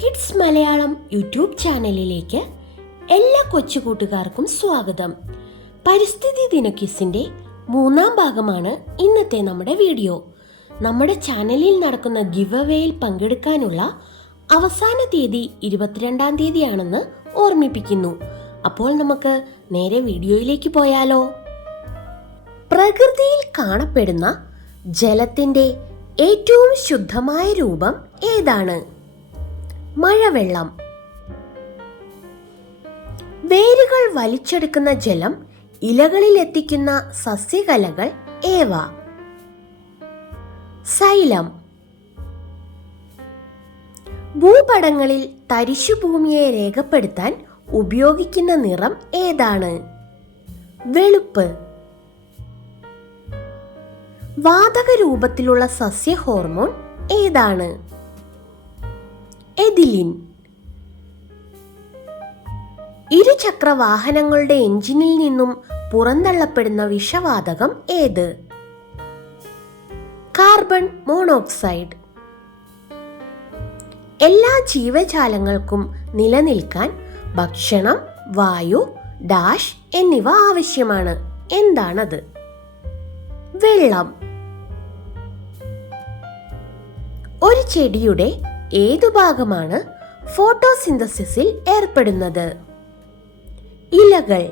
Kids Malayalam YouTube ചാനലിലേക്ക് എല്ലാ കൊച്ചുകൂട്ടുകാർക്കും സ്വാഗതം. പരിസ്ഥിതി ദിന ക്വിസിൻ്റെ 3-ാം ഭാഗമാണ് ഇന്നത്തെ നമ്മുടെ വീഡിയോ. നമ്മുടെ ചാനലിൽ നടക്കുന്ന ഗിവ് അവേയിൽ പങ്കെടുക്കാനുള്ള അവസാന തീയതി 22-ാം തീയതിയാണെന്ന് ഓർമ്മിപ്പിക്കുന്നു. അപ്പോൾ നമുക്ക് നേരെ വീഡിയോയിലേക്ക് പോയാലോ. പ്രകൃതിയിൽ കാണപ്പെടുന്ന ജലത്തിൻ്റെ ഏറ്റവും ശുദ്ധമായ രൂപം ഏതാണ്? മഴവെള്ളം. വേരുകൾ വലിച്ചെടുക്കുന്ന ജലം ഇലകളിൽ എത്തിക്കുന്ന സസ്യകലകൾ ഏവ? സൈലം. ഭൂപടങ്ങളിൽ തരിശുഭൂമിയെ രേഖപ്പെടുത്താൻ ഉപയോഗിക്കുന്ന നിറം ഏതാണ്? വെളുപ്പ്. വാതക രൂപത്തിലുള്ള സസ്യ ഹോർമോൺ ഏതാണ്? എഥിലിൻ. ഇരുചക്ര വാഹനങ്ങളുടെ എഞ്ചിനിൽ നിന്നും പുറന്തള്ളപ്പെടുന്ന വിഷവാതകം ഏത്? Carbon monoxide. എല്ലാ ജീവജാലങ്ങൾക്കും നിലനിൽക്കാൻ ഭക്ഷണം, വായു, ഡാഷ് എന്നിവ ആവശ്യമാണ്. എന്താണത്? വെള്ളം. ഒരു ചെടിയുടെ ഏതു ഭാഗമാണ് ഫോട്ടോസിന്തസിസിൽ ഏർപ്പെടുന്നത്? ഇലകൾ.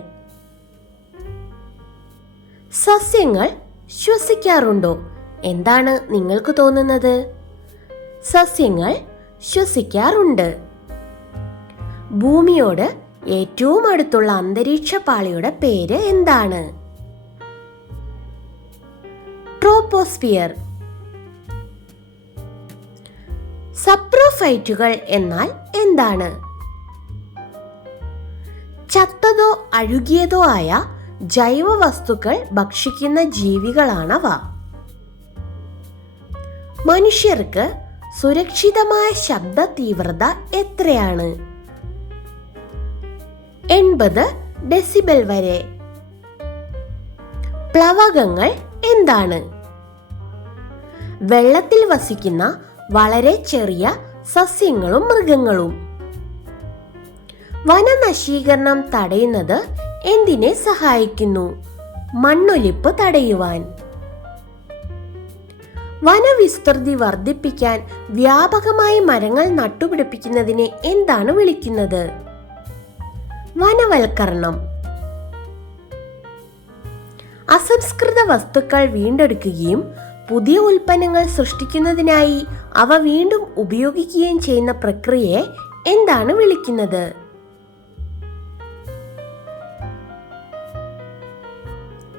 സസ്യങ്ങൾ ശ്വസിക്കാറുണ്ടോ? എന്താണ് നിങ്ങൾക്ക് തോന്നുന്നത്? സസ്യങ്ങൾ ശ്വസിക്കാറുണ്ട്. ഭൂമിയോട് ഏറ്റവും അടുത്തുള്ള അന്തരീക്ഷ പാളിയുടെ പേര് എന്താണ്? ട്രോപ്പോസ്ഫിയർ. സപ്രോഫൈറ്റുകൾ എന്നാൽ എന്താണ്? ചത്തതോ അഴുകിയതോ ആയ ജൈവ വസ്തുക്കൾ ഭക്ഷിക്കുന്ന ജീവികളാണവ. മനുഷ്യർക്ക് സുരക്ഷിതമായ ശബ്ദ തീവ്രത എത്രയാണ്? 80 ഡെസിബൽ വരെ. പ്ലവകങ്ങൾ എന്താണ്? വെള്ളത്തിൽ വസിക്കുന്ന വളരെ ചെറിയ സസ്യങ്ങളും മൃഗങ്ങളും. വനനശീകരണം തടയുന്നത് എന്തിനെ സഹായിക്കുന്നു? മണ്ണൊലിപ്പ് തടയുവാൻ. വനവിസ്തൃതി വർദ്ധിപ്പിക്കാൻ വ്യാപകമായി മരങ്ങൾ നട്ടുപിടിപ്പിക്കുന്നതിനെ എന്താണ് വിളിക്കുന്നത്? വനവൽക്കരണം. അസംസ്കൃത വസ്തുക്കൾ വീണ്ടെടുക്കുകയും പുതിയ ഉൽപ്പന്നങ്ങൾ സൃഷ്ടിക്കുന്നതിനായി അവ വീണ്ടും ഉപയോഗിക്കുകയും ചെയ്യുന്ന പ്രക്രിയയെ എന്താണ് വിളിക്കുന്നത്?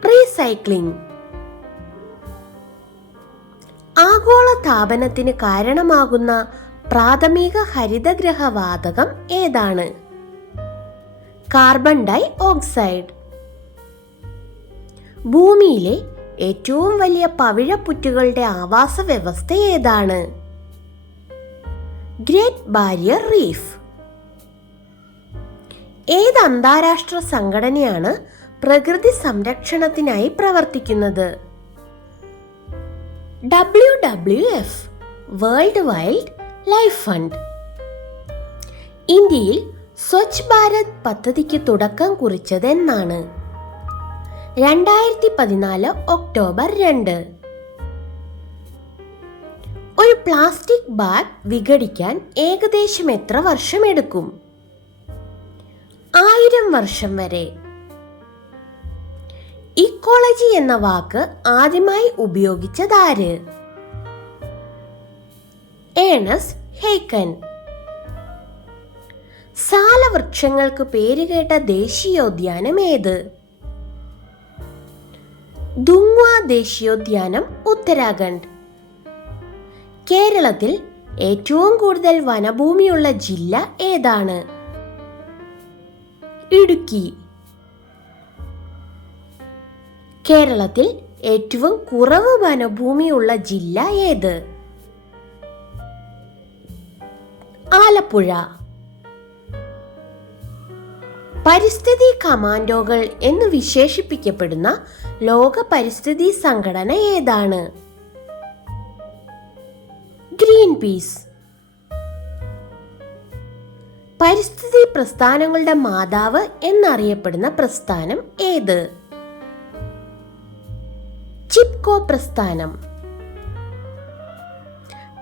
റീസൈക്ലിംഗ്. ആഗോള താപനത്തിന് കാരണമാകുന്ന പ്രാഥമിക ഹരിതഗ്രഹ വാതകം ഏതാണ്? Carbon dioxide. ഭൂമിയിലെ ഏറ്റവും വലിയ പവിഴപ്പുറ്റുകളുടെ ആവാസ വ്യവസ്ഥ ഏതാണ്? Great Barrier Reef. ഏത് അന്താരാഷ്ട്ര സംഘടനയാണ് പ്രകൃതി സംരക്ഷണത്തിനായി പ്രവർത്തിക്കുന്നത്? WWF, World Wildlife Fund. ഇന്ത്യയിൽ സ്വച്ഛ് ഭാരത് പദ്ധതിക്ക് തുടക്കം കുറിച്ചത് എന്നാണ്? 2014 ഒക്ടോബർ 2. ഒരു പ്ലാസ്റ്റിക് ബാഗ് വിഘടിക്കാൻ ഏകദേശം എത്ര വർഷം എടുക്കും? 1000 വർഷം വരെ. ഇക്കോളജി എന്ന വാക്ക് ആദ്യമായി ഉപയോഗിച്ചതാര്? ഏണസ്റ്റ് ഹേക്കൻ. സാലവൃക്ഷങ്ങൾക്ക് പേരുകേട്ട ദേശീയോദ്യാനം ഏത്? ദുംഗ്വ ദേശീയോദ്യാനം, ഉത്തരാഖണ്ഡ്. കേരളത്തിൽ ഏറ്റവും കൂടുതൽ വനഭൂമിയുള്ള ജില്ല ഏതാണ്? ഇടുക്കി. കേരളത്തിൽ ഏറ്റവും കുറവ് വനഭൂമിയുള്ള ജില്ല ഏത്? ആലപ്പുഴ. പരിസ്ഥിതി കമാൻഡോകൾ എന്ന് വിശേഷിപ്പിക്കപ്പെടുന്ന ലോക പരിസ്ഥിതി സംഘടന ഏതാണ്? Green peas. പരിസ്ഥിതി പ്രസ്ഥാനങ്ങളുടെ മാതാവ് എന്നറിയപ്പെടുന്ന പ്രസ്ഥാനം ഏത്? ചിപ്കോ പ്രസ്ഥാനം.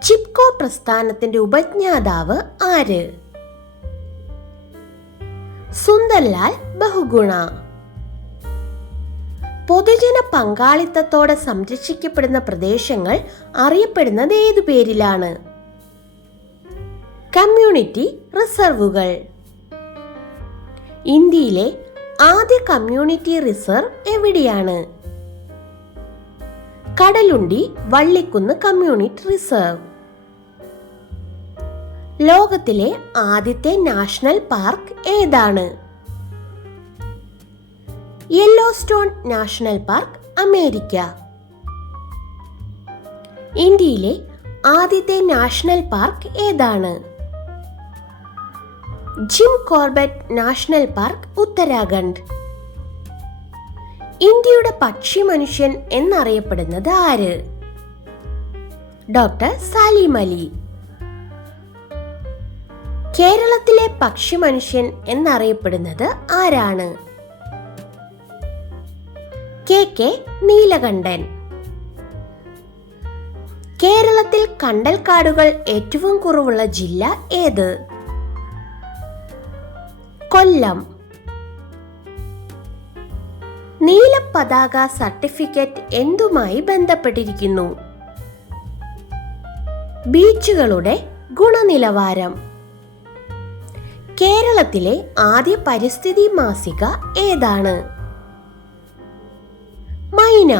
ചിപ്കോ പ്രസ്ഥാനത്തിന്റെ ഉപജ്ഞാതാവ് ആര്? സുന്ദർലാൽ ബഹുഗുണ. പൊതുജന പങ്കാളിത്തത്തോടെ സംരക്ഷിക്കപ്പെടുന്ന പ്രദേശങ്ങൾ അറിയപ്പെടുന്നത് ഏതു പേരിലാണ്? കമ്മ്യൂണിറ്റി റിസർവുകൾ. ഇന്ത്യയിലെ ആദ്യ കമ്മ്യൂണിറ്റി റിസർവ് എവിടെയാണ്? Kadalundi Vallikkunnu community reserve. ലോകത്തിലെ ആദ്യത്തെ നാഷണൽ പാർക്ക് ഏതാണ്? Yellowstone national park, America. ഇന്ത്യയിലെ ആദ്യത്തെ നാഷണൽ പാർക്ക് ഏതാണ്? Jim Corbett national park, Uttarakhand. ഇന്ത്യയുടെ പക്ഷി മനുഷ്യൻ എന്നറിയപ്പെടുന്നത് ആര്? ഡോക്ടർ സാലിം അലി. കേരളത്തിലെ പക്ഷി മനുഷ്യൻ എന്നറിയപ്പെടുന്നത് ആരാണ്? കെ നീലകണ്ഠൻ. കേരളത്തിൽ കണ്ടൽക്കാടുകൾ ഏറ്റവും കുറവുള്ള ജില്ല ഏത്? കൊല്ലം. നീല പതാക സർട്ടിഫിക്കറ്റ് എന്തുമായി ബന്ധപ്പെട്ടിരിക്കുന്നു? ബീച്ചുകളുടെ ഗുണനിലവാരം. കേരളത്തിലെ ആദ്യ പരിസ്ഥിതി മാസിക ഏതാണ്? മൈന.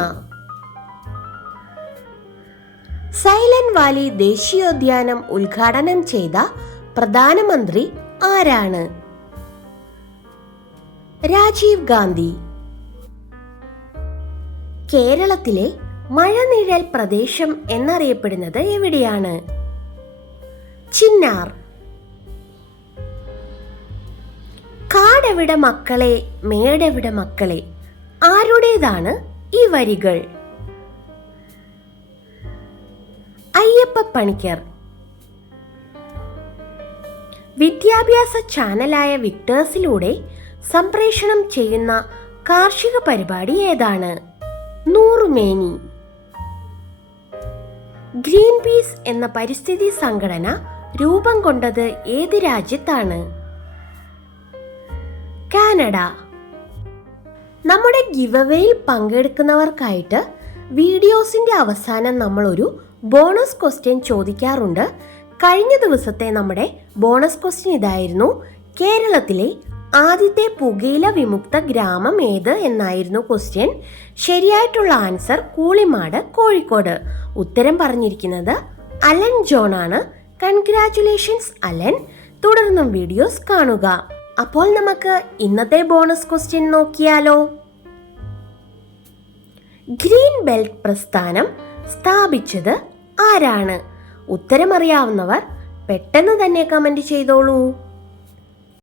സൈലന്റ് വാലി ദേശീയോദ്യാനം ഉദ്ഘാടനം ചെയ്ത പ്രധാനമന്ത്രി ആരാണ്? രാജീവ് ഗാന്ധി. കേരളത്തിലെ മഴനിഴൽ പ്രദേശം എന്നറിയപ്പെടുന്നത് എവിടെയാണ്? ചിന്നാർ. കാടെവിടെ മക്കളെ മേടെവിടെ മക്കളെ, ആരുടേതാണ് ഈ വരികൾ? അയ്യപ്പ പണിക്കർ. വിദ്യാഭ്യാസ ചാനലായ വിക്ടേഴ്സിലൂടെ സംപ്രേഷണം ചെയ്യുന്ന കാർഷിക പരിപാടി ഏതാണ്? നൂറുമേനി. ഗ്രീൻ പീസ് എന്ന പരിസ്ഥിതി സംഘടന രൂപം കൊണ്ടത് ഏത് രാജ്യത്താണ്? കാനഡ. നമ്മുടെ ഗിവവേയിൽ പങ്കെടുക്കുന്നവർക്കായിട്ട് വീഡിയോസിന്റെ അവസാനം നമ്മൾ ഒരു ബോണസ് ക്വസ്റ്റ്യൻ ചോദിക്കാറുണ്ട്. കഴിഞ്ഞ ദിവസത്തെ നമ്മുടെ ബോണസ് ക്വസ്റ്റ്യൻ ഇതായിരുന്നു: കേരളത്തിലെ ആദ്യത്തെ പുകയില വിമുക്ത ഗ്രാമം ഏത് എന്നായിരുന്നു ക്വസ്റ്റ്യൻ. ശരിയായിട്ടുള്ള ആൻസർ കൂളിമാട്, കോഴിക്കോട്. ഉത്തരം പറഞ്ഞിരിക്കുന്നത് അലൻ ജോൺ ആണ്. Congratulations Alan. തുടർന്നും വീഡിയോസ് കാണുക. അപ്പോൾ നമുക്ക് ഇന്നത്തെ ബോണസ് ക്വസ്റ്റ്യൻ നോക്കിയാലോ? ഗ്രീൻ ബെൽറ്റ് പ്രസ്ഥാനം സ്ഥാപിച്ചത് ആരാണ്? ഉത്തരം അറിയാവുന്നവർ പെട്ടെന്ന് തന്നെ കമന്റ് ചെയ്തോളൂ.